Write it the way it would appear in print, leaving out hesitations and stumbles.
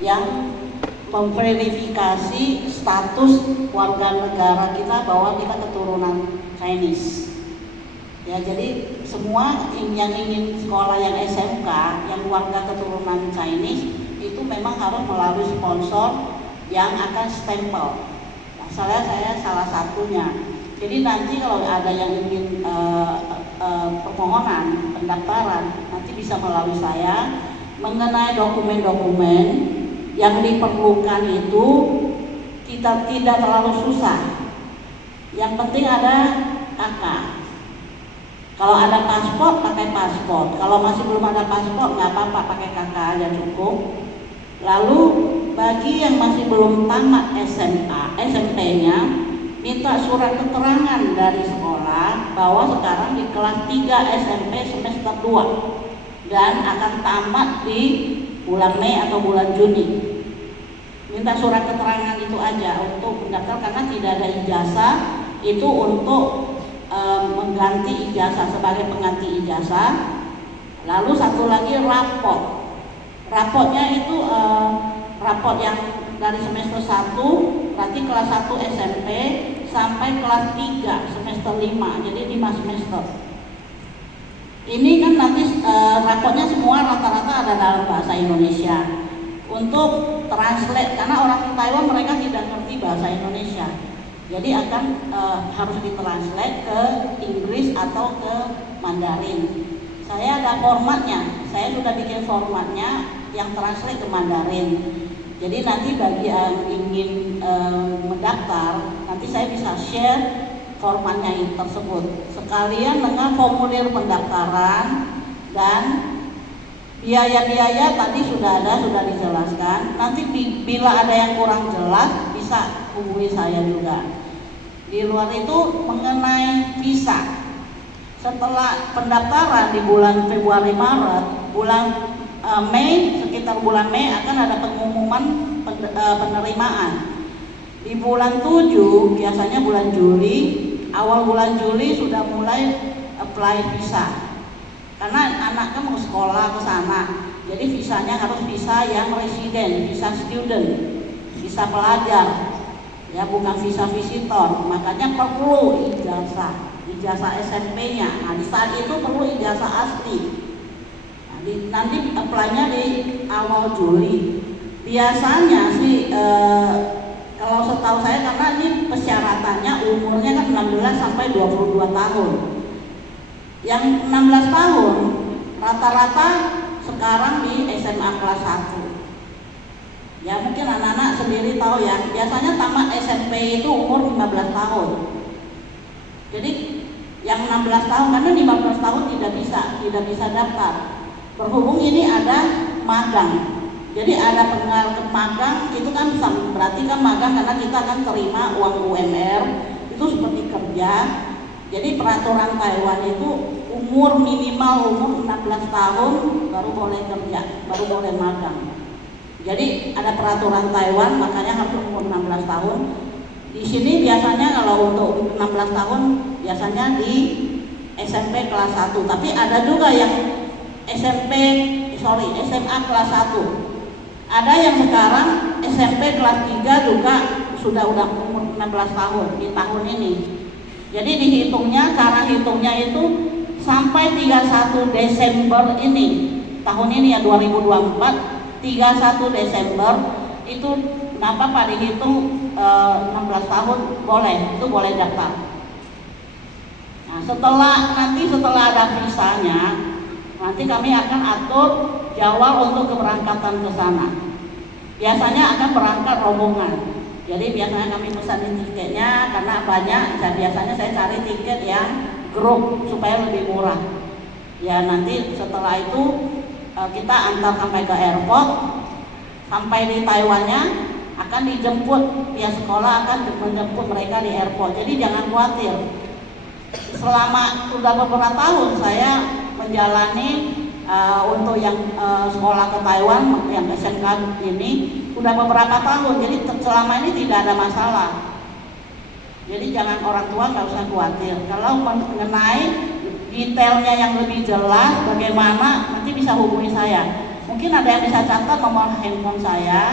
yang memverifikasi status warga negara kita bahwa kita keturunan Chinese. Ya, jadi semua yang ingin sekolah yang SMK yang warga keturunan Chinese itu memang harus melalui sponsor yang akan stempel. Nah, saya salah satunya. Jadi nanti kalau ada yang ingin permohonan pendaftaran, nanti bisa melalui saya. Mengenai dokumen-dokumen yang diperlukan itu kita tidak terlalu susah. Yang penting ada KK. Kalau ada paspor, pakai paspor. Kalau masih belum ada paspor, nggak apa-apa, pakai KK aja cukup. Lalu bagi yang masih belum tamat SMP-nya, minta surat keterangan dari sekolah bahwa sekarang di kelas 3 SMP semester 2 dan akan tamat di bulan Mei atau bulan Juni. Minta surat keterangan itu aja untuk mendaftar, karena tidak ada ijazah itu untuk mengganti ijazah, sebagai pengganti ijazah. Lalu satu lagi raport. Raportnya itu raport yang dari semester 1 berarti kelas 1 SMP sampai kelas 3 semester 5, jadi 5 semester. Ini kan nanti raportnya semua rata-rata ada dalam bahasa Indonesia. Untuk translate, karena orang Taiwan mereka tidak ngerti bahasa Indonesia, jadi akan harus ditranslate ke Inggris atau ke Mandarin. Saya ada formatnya, saya sudah bikin formatnya yang translate ke Mandarin. Jadi nanti bagi yang ingin mendaftar, nanti saya bisa share formatnya tersebut sekalian dengan formulir pendaftaran, dan biaya-biaya tadi sudah dijelaskan. Nanti bila ada yang kurang jelas bisa hubungi saya juga. Di luar itu mengenai visa, setelah pendaftaran di bulan Februari Maret, bulan Mei, sekitar bulan Mei akan ada pengumuman penerimaan. Di bulan 7 biasanya bulan Juli, awal bulan Juli sudah mulai apply visa. Karena anaknya mau sekolah ke sana, jadi visanya harus visa yang residen, visa student, visa pelajar, ya bukan visa visitor. Makanya perlu ijazah SMP-nya. Nah, di saat itu perlu ijazah asli. Nah, nanti apply-nya di awal Juli. Biasanya sih kalau setahu saya, karena ini persyaratannya umurnya kan 16 sampai 22 tahun. Yang 16 tahun rata-rata sekarang di SMA kelas 1. Ya mungkin anak-anak sendiri tahu ya, biasanya tamat SMP itu umur 15 tahun. Jadi yang 16 tahun, karena 15 tahun tidak bisa daftar. Berhubung ini ada magang. Jadi ada pengalaman magang, itu kan berarti kan magang karena kita akan terima uang UMR, itu seperti kerja. Jadi peraturan Taiwan itu minimal umur 16 tahun baru boleh kerja, baru boleh magang. Jadi ada peraturan Taiwan, makanya harus umur 16 tahun. Di sini biasanya kalau untuk 16 tahun biasanya di SMP kelas 1, tapi ada juga yang SMA kelas 1. Ada yang sekarang SMP kelas 3 juga sudah umur 16 tahun di tahun ini. Jadi dihitungnya, cara hitungnya itu sampai 31 Desember ini, tahun ini ya 2024, 31 Desember itu kenapa Pak dihitung 16 tahun itu boleh daftar. Nah, setelah ada visanya, nanti kami akan atur jadwal untuk keberangkatan ke sana. Biasanya akan berangkat rombongan. Jadi biasanya kami pesan tiketnya, karena banyak, dan biasanya saya cari tiket yang grup supaya lebih murah. Ya nanti setelah itu kita antar sampai ke airport, sampai di Taiwannya akan dijemput, pihak sekolah akan menjemput mereka di airport. Jadi jangan khawatir. Selama sudah beberapa tahun saya menjalani untuk yang sekolah ke Taiwan, yang SMK ini udah beberapa tahun, jadi selama ini tidak ada masalah. Jadi jangan orang tua nggak usah khawatir. Kalau mengenai detailnya yang lebih jelas bagaimana, nanti bisa hubungi saya. Mungkin Mungkin ada yang bisa catat nomor handphone saya